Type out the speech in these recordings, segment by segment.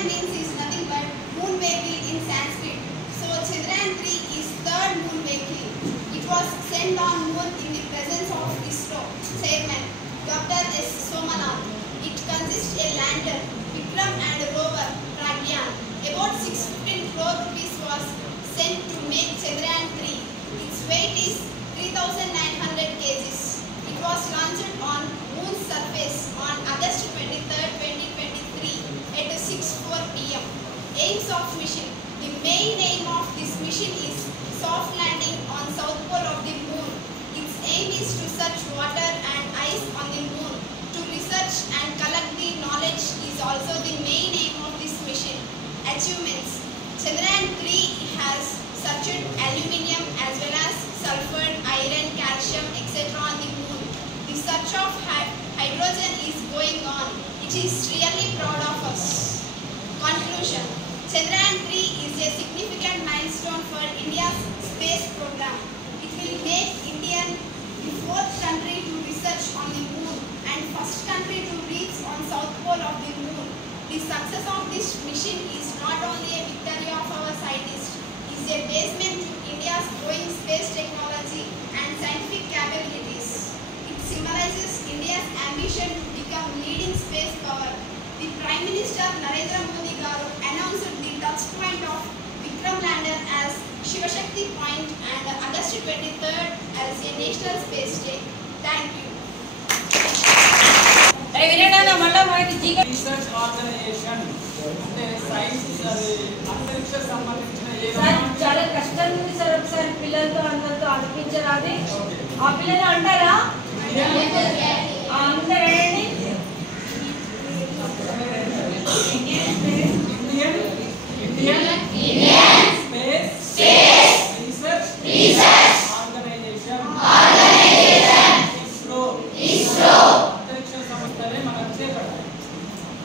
Chandrayaan means is nothing but moon vehicle in Sanskrit. So Chandrayaan 3 is third moon vehicle. It was sent on moon in the presence of ISRO chairman Dr. S. Somanath. It consists a lander, Vikram and rover Pragyan. About 615 crore rupees was sent to make Chandrayaan 3. Its weight is 3,900 kg. It was launched on moon's surface on August 23, 2023 at 6:04 p.m. Aims of mission. The main aim of this mission is soft landing on south pole of the moon. Its aim is to search water and ice on the moon. To research and collect the knowledge is also the main aim of this mission. Achievements. Chandrayaan 3 has searched aluminium as well as sulfur, iron, calcium, etc. on the moon. The search of hydrogen is going on. It is really proud of us. Conclusion. Chandrayaan 3 is a significant milestone for India's space program. It will make India the fourth country to research on the moon and first country to reach on south pole of the moon. The success of this mission is not only a victory of our scientists, it is a basement to India's growing space technology and scientific capabilities. It symbolizes India's ambition to become leading space power. The Prime Minister Narendra Modi garu announced the touch point of Vikram lander as Shiva Shakti Point and August 23rd as a National Space Day. Thank you. Research organisation అంటే science అది అంతరిక్ష సంబంధించిన చాలా కష్టం ఉంది sir. ఒకసారి పిల్లలతో అందరితో అనిపించరాది. ఆ పిల్లలు అంటారా అందరూ Indian space research organisation ISRO అంతరిక్ష సంస్థలే మనం చేపట్టాలి.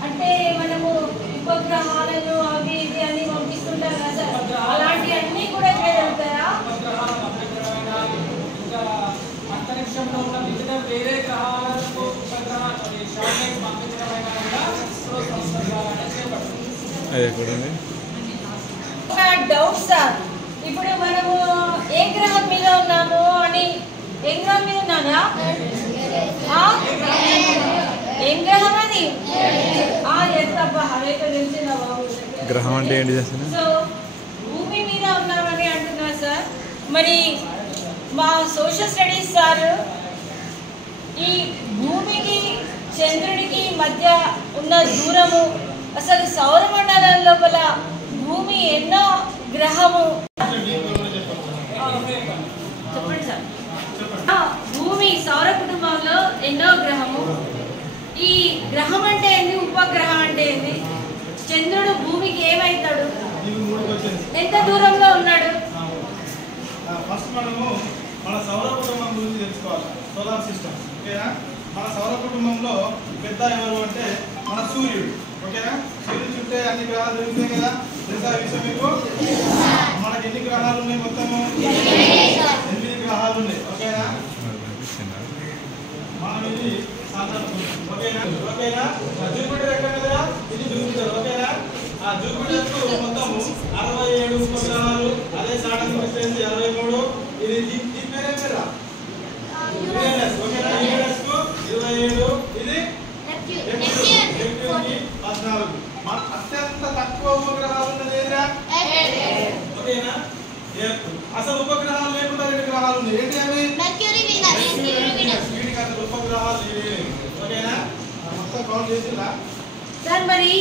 అంటే మనము ఉపగ్రహాలను అవి ఇవి అని పంపిస్తుంటారు కదా సార్, అలాంటి అన్నీ కూడా చేయగలుగుతారా? ఇంకా అంతరిక్షంలో ఉన్న వివిధ వేరే గ్రహాలకు ఉపగ్రహాలు శాటిలైట్ పంపించడమైనా కూడా ఇస్రో సంస్థ ద్వారానే చేపడుతుంది. ఒక డౌట్ సార్, ఇప్పుడు మనము ఏ గ్రహం మీద ఉన్నాము అని, ఏ గ్రహం మీద ఉన్నారా? ఏం గ్రహం అది? గ్రహం అంటే ఏంటి? సో భూమి మీద ఉన్నామని అంటున్నారు సార్. మరి మా సోషల్ స్టడీస్ సార్ ఈ భూమికి చంద్రుడికి మధ్య ఉన్న దూరము, అసలు సౌరమండలం లోపల భూమి ఎన్నో గ్రహము చెప్పండి సార్. భూమి సౌర కుటుంబంలో ఎన్నో గ్రహము. ఈ గ్రహం అంటే ఏంది, ఉపగ్రహం అంటే ఏంది, చంద్రుడు భూమికి ఏమవుతాడు, ఎంత దూరంలో ఉన్నాడు? ఫస్ట్ మనము మన సౌర కుటుంబం గురించి తెలుసుకోవాలి. సోలార్ సిస్టమ్ ఓకేనా. మన సౌర కుటుంబంలో పెద్ద ఎవరు అంటే మన సూర్యుడు ఓకేనా. సూర్యుడు చుట్టే అన్ని గ్రహాలు తిరుగుతాయి కదా, తెలుసా విషయం మీకు? మనకి ఎన్ని గ్రహాలు ఉన్నాయి? మొత్తము 8 గ్రహాలు ఉన్నాయి ఓకేనా. మనం ఇది ఓకేనా. జూపిటర్ ఎక్కడ కదా, ఇది జూపిటర్ ఓకేనా. ఆ జూపిటర్ కు మొత్తం 67 ఉపగ్రహాలు, అదే సాటర్న్ వచ్చేసి 23. ఇది ఈ పేరే పేరా యురేనస్ ఓకేనా. యురేనస్ కు 27, ఇది నెప్ట్యూన్ కి 14. అత్యంత తక్కువ ఉపగ్రహాలు ఉన్నది ఏదిరా? ఓకేనా. అసలు ఉపగ్రహాలు లేకుండా 2 గ్రహాలు ఉన్నాయి. ఏంటి అవి? Mercury, Venus. వీటికి అసలు ఉపగ్రహాలు లేవు ఓకేనా. మొత్తం కౌంట్ చేసిరా సార్? మరి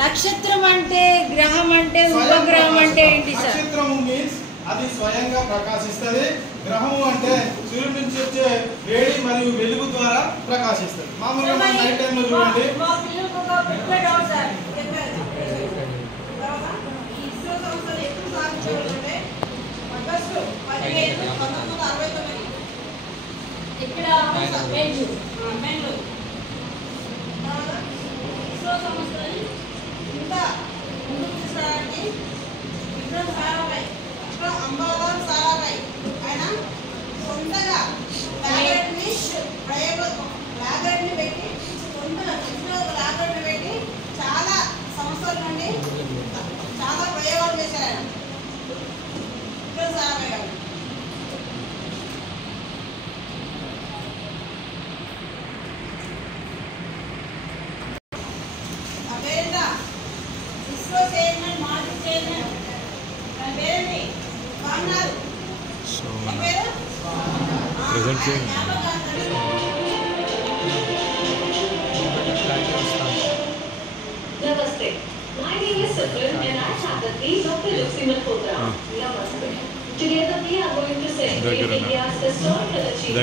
నక్షత్రం అంటే, గ్రహం అంటే, ఉపగ్రహం అంటే ఏంటి సార్? నక్షత్రము మీన్స్ అది స్వయంగా ప్రకాశిస్తుంది. గ్రహము అంటే సూర్యుడి నుంచి వచ్చే వేడి మరియు వెలుగు ద్వారా ప్రకాశిస్తుంది. మామూలుగా మనం నైట్ టైంలో చూడండి. ఇక్కడ ఇస్రో సంస్థని ఇంకా ముందుకు తీసుకురావడానికి విక్రమ్ సారాభాయ్, అంబాలాల్ సారాభాయ్ ఆయన సొంతగా లాగర్ని పెట్టి, సొంతగా లాగర్ని పెట్టి చాలా సంవత్సరాల నుండి బాగున్నారు సో మీ మన పేరు ప్రెజెంట్ చేయండి. Namaste. My name is Sapran and I have the theme of the Luximan program. Namaste. Together we are going to celebrate India's historical achievements.